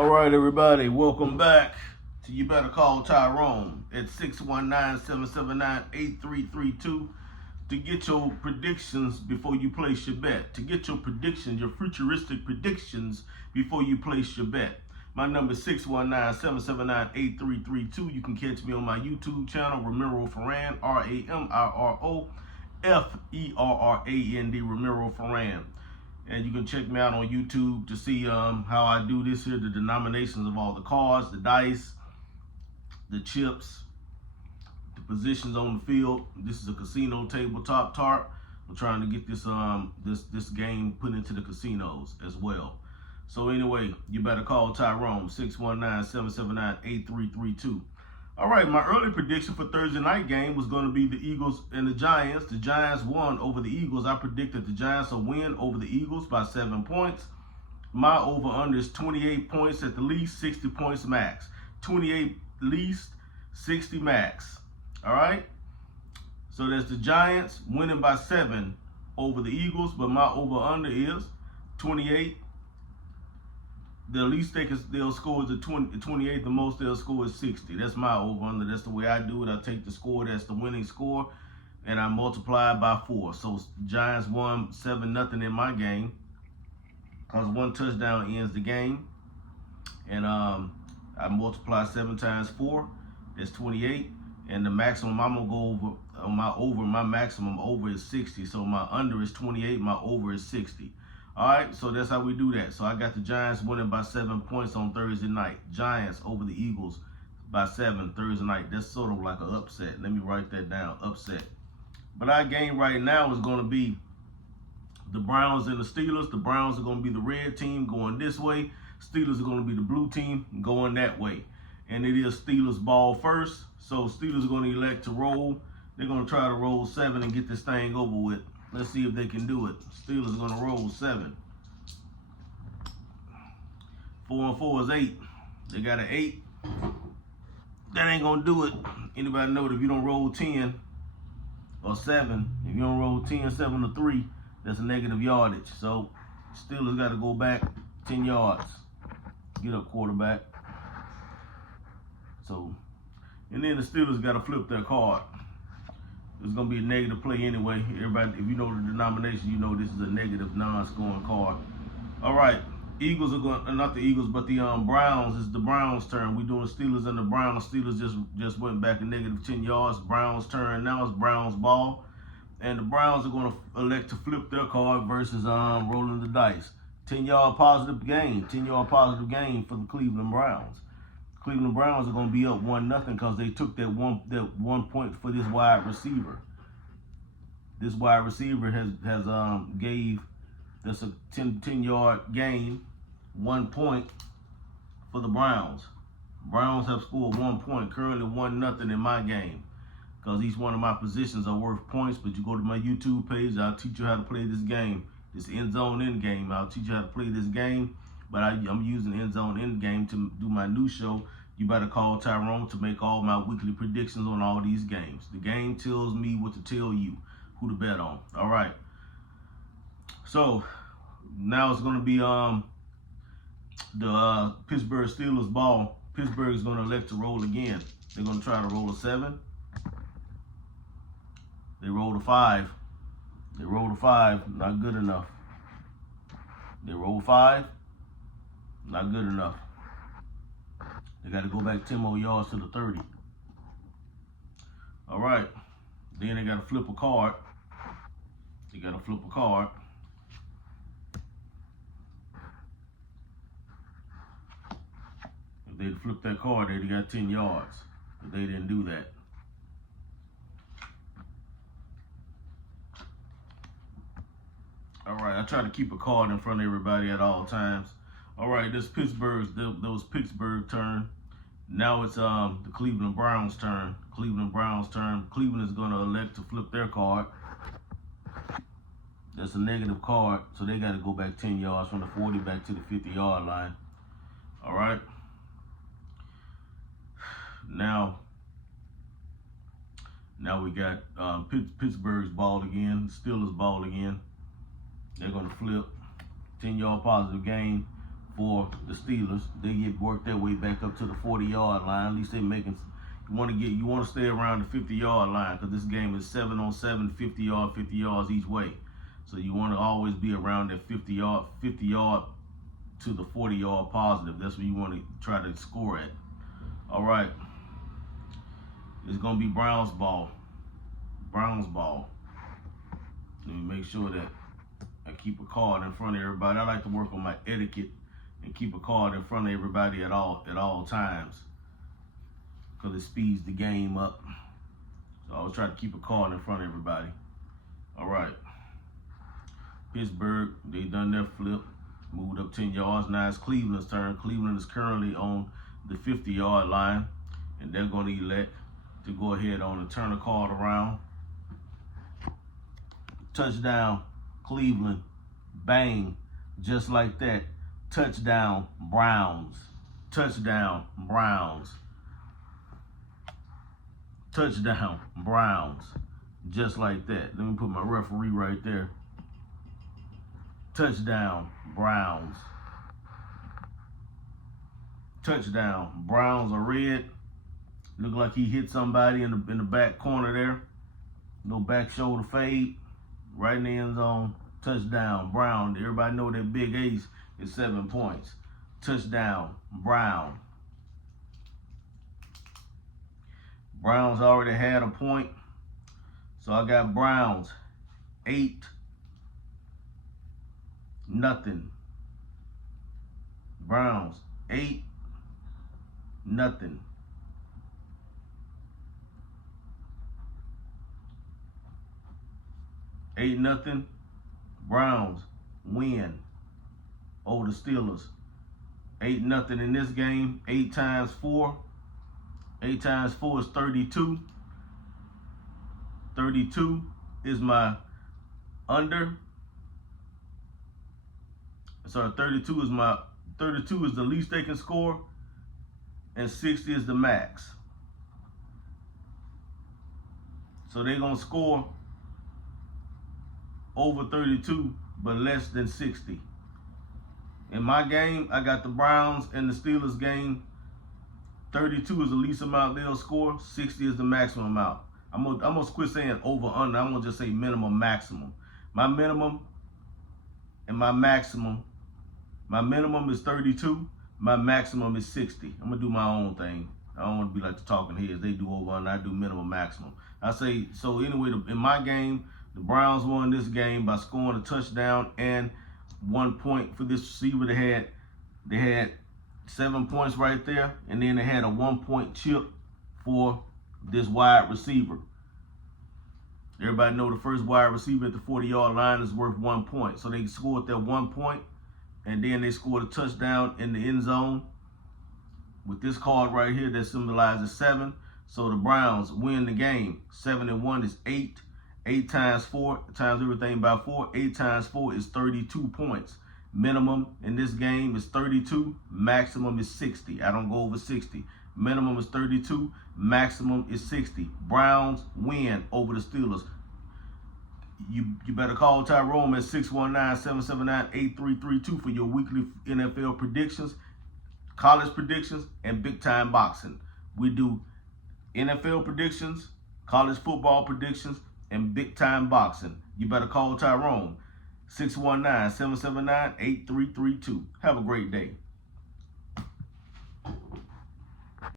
All right, everybody, welcome back to You Better Call Tyrone at 619-779-8332 to get your predictions before you place your bet. To get your predictions, your futuristic predictions before you place your bet. My number is 619-779-8332. You can catch me on my YouTube channel, Ramiro Ferran, Ramirofferrand, Ramiro Ferran. And you can check me out on YouTube to see how I do this here, the denominations of all the cards, the dice, the chips, the positions on the field. This is a casino tabletop tarp. I'm trying to get this this game put into the casinos as well. So anyway, you better call Tyrome, 619-779-8332. All right, my early prediction for Thursday night game was going to be the Eagles and the Giants. The Giants won over the Eagles. I predicted the Giants will win over the Eagles by 7 points. My over-under is 28 points at the least, 60 points max. 28 least, 60 max. All right? So that's the Giants winning by 7 over the Eagles, but my over-under is 28. The least they'll score is 28. The most they'll score is 60. That's my over-under. That's the way I do it. I take the score that's the winning score, and I multiply it by 4. So Giants won 7-0 in my game, because one touchdown ends the game. And I multiply 7 times 4. That's 28. And the maximum I'm going to go over, my maximum over is 60. So my under is 28, my over is 60. All right, so that's how we do that. So I got the Giants winning by 7 points on Thursday night. Giants over the Eagles by 7 Thursday night. That's sort of like an upset. Let me write that down, upset. But our game right now is going to be the Browns and the Steelers. The Browns are going to be the red team going this way. Steelers are going to be the blue team going that way. And it is Steelers ball first. So Steelers are going to elect to roll. They're going to try to roll 7 and get this thing over with. Let's see if they can do it. Steelers are going to roll 7. 4 and 4 is 8. They got an 8. That ain't going to do it. Anybody know that if you don't roll 10 or 7, if you don't roll 10, 7, or 3, that's a negative yardage. So Steelers got to go back 10 yards. Get up, quarterback. So, and then the Steelers got to flip their card. It's going to be a negative play anyway. Everybody, if you know the denomination, you know this is a negative non-scoring card. All right. Eagles are going, not the Eagles, but the Browns. It's the Browns' turn. We're doing the Steelers and the Browns. Steelers just went back a negative 10 yards. Browns' turn now. It's Browns' ball. And the Browns are going to elect to flip their card versus rolling the dice. 10-yard positive gain. 10-yard positive gain for the Cleveland Browns. Cleveland Browns are going to be up 1-0 because they took that one point for this wide receiver. This wide receiver has gave that's a 10-yard gain, 1 point for the Browns. Browns have scored 1 point, currently 1-0 in my game, because each one of my positions are worth points. But you go to my YouTube page, I'll teach you how to play this game, this end zone end game. I'll teach you how to play this game. But I'm using end zone end game to do my new show. You better call Tyrone to make all my weekly predictions on all these games. The game tells me what to tell you, who to bet on. All right. So now it's going to be the Pittsburgh Steelers ball. Pittsburgh is going to elect to roll again. They're going to try to roll a 7. They rolled a 5. They rolled a 5. Not good enough. They rolled 5. Not good enough. They got to go back 10 more yards to the 30. All right. Then they got to flip a card. They got to flip a card. If they'd flipped that card, they'd have got 10 yards. But they didn't do that. All right. I try to keep a card in front of everybody at all times. All right, this those Pittsburgh turn. Now it's the Cleveland Browns turn. Cleveland Browns turn. Cleveland is going to elect to flip their card. That's a negative card, so they got to go back 10 yards from the 40 back to the 50-yard line. All right. Now we got Pittsburgh's ball again. Steelers ball again. They're going to flip 10-yard positive gain. for the Steelers. They get worked their way back up to the 40-yard line. At least they're making. You want to stay around the 50-yard line because this game is 7-on-7, 50 yards each way. So you want to always be around that 50 yard to the 40-yard positive. That's where you want to try to score at. All right. It's gonna be Browns ball. Browns ball. Let me make sure that I keep a card in front of everybody. I like to work on my etiquette and keep a card in front of everybody at all times, because it speeds the game up. So I always try to keep a card in front of everybody. All right. Pittsburgh, they done their flip, moved up 10 yards. Now it's Cleveland's turn. Cleveland is currently on the 50-yard line, and they're going to elect to go ahead on and turn the card around. Touchdown, Cleveland. Bang. Just like that. Touchdown, Browns. Touchdown, Browns. Touchdown, Browns. Just like that. Let me put my referee right there. Touchdown, Browns. Touchdown. Browns are red. Look like he hit somebody in the back corner there. No back shoulder fade. Right in the end zone. Touchdown, Brown. Everybody know that big ace is 7 points. Touchdown, Brown. Browns already had a point. So I got Browns 8-0. Browns 8-0. 8-0. Browns win over the Steelers. 8-0 in this game. 8 times 4. 8 times 4 is 32. 32 is my under. Sorry, 32 is the least they can score, and 60 is the max. So they're gonna score over 32, but less than 60. In my game, I got the Browns and the Steelers game. 32 is the least amount they'll score. 60 is the maximum amount. I'm gonna quit saying over under. I'm gonna just say minimum maximum. My minimum and my maximum. My minimum is 32. My maximum is 60. I'm gonna do my own thing. I don't want to be like the talking heads. They do over under. I do minimum maximum. I say so anyway. In my game, the Browns won this game by scoring a touchdown and 1 point for this receiver. They had 7 points right there, and then they had a 1 point chip for this wide receiver. Everybody know the first wide receiver at the 40-yard line is worth 1 point. So they scored that 1 point, and then they scored a touchdown in the end zone with this card right here that symbolizes 7. So the Browns win the game. 7-1 is 8. 8 times 4 times everything by 4. 8 times 4 is 32 points. Minimum in this game is 32. Maximum is 60. I don't go over 60. Minimum is 32. Maximum is 60. Browns win over the Steelers. You better call Tyrome at 619-779-8332 for your weekly NFL predictions, college predictions, and big-time boxing. We do NFL predictions, college football predictions, and big-time boxing. You better call Tyrone, 619-779-8332. Have a great day.